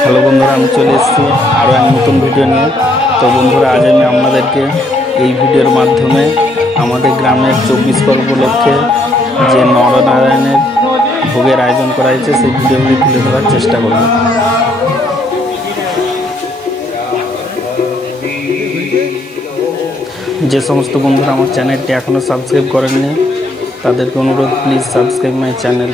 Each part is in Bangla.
হ্যালো বন্ধুরা, আমি চলে এসেছি আরও এক নতুন ভিডিও নিয়ে। তো বন্ধুরা, আজ আমি আপনাদেরকে এই ভিডিওর মাধ্যমে আমাদের গ্রামের 24 পর্ব উপলক্ষে যে নরনারায়ণের ভোগের আয়োজন করা হয়েছে সেই ভিডিওগুলি তুলে ধরার চেষ্টা করব। যে সমস্ত বন্ধুরা আমার চ্যানেলটি এখনও সাবস্ক্রাইব করেননি তাদেরকে অনুরোধ, প্লিজ সাবস্ক্রাইব মাই চ্যানেল।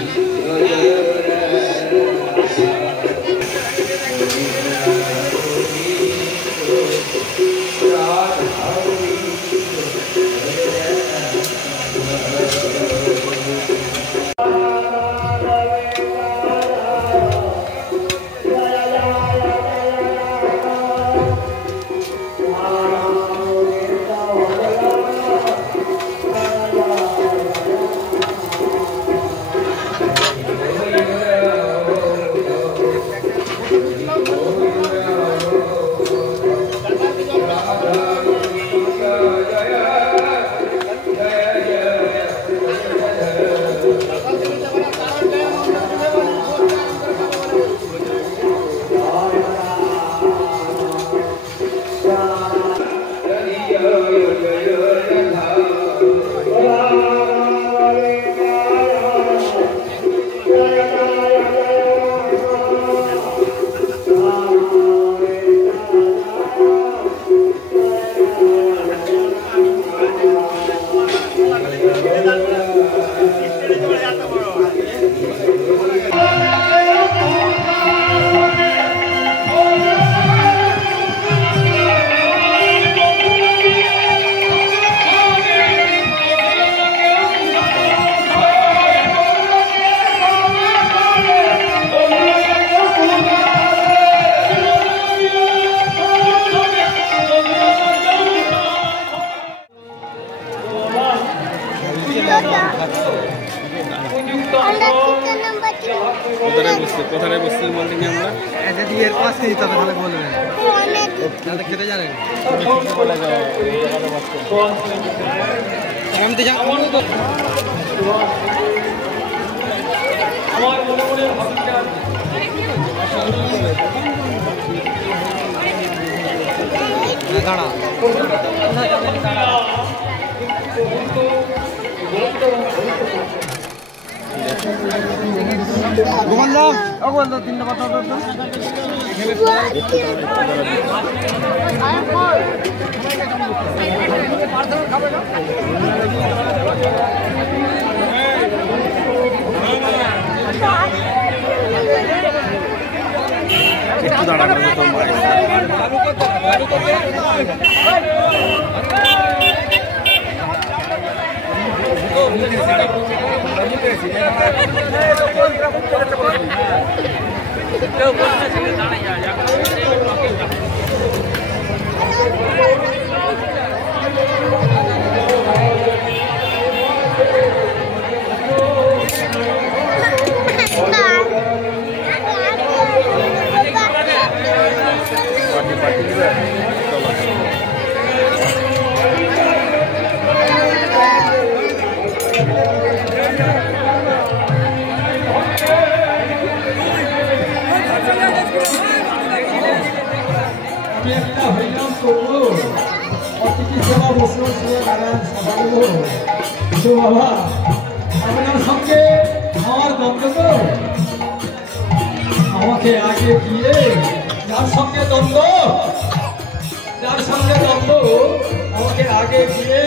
কোথায় বসছি বলতে কি আমরা এর পাশ থেকে তবে ভালো বলবেন তাহলে খেতে জানেন আমি তো জানি আমার মনে মনে দাঁড়া গোপালদা তিনটা কথা একটু দাঁড়ানো বাবা আপনার সঙ্গে আমার দ্বন্দ্ব তো আমাকে আগে গিয়ে যার সঙ্গে দ্বন্দ্ব আমাকে আগে গিয়ে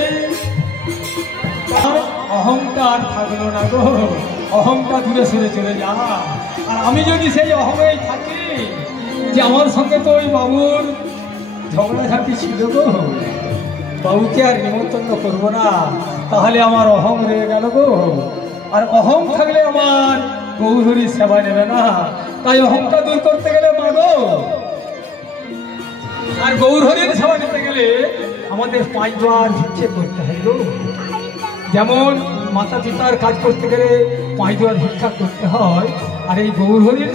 অহংকার থাকলো না গো, অহংকার দূরে সরে চলে যা। আর আমি যদি সেই অহংকারেই থাকি যে আমার সঙ্গে তো ওই বাবুর ঝগড়াঝাটি ছিল গো, বাবুকে আর নিমন্ত্রণ করবো না, তাহলে আমার অহং রয়ে গেল গো। আর অহং থাকলে আমার গৌরহরির সেবা নেবে না, তাই অহংটা দূর করতে গেলে মাগো আর গৌরহরির সেবা নিতে গেলে আমাদের 5 বার ভিক্ষে করতে হয় গো। যেমন মাতা পিতার কাজ করতে গেলে 5 বার ভিক্ষা করতে হয়, আর এই গৌরহরির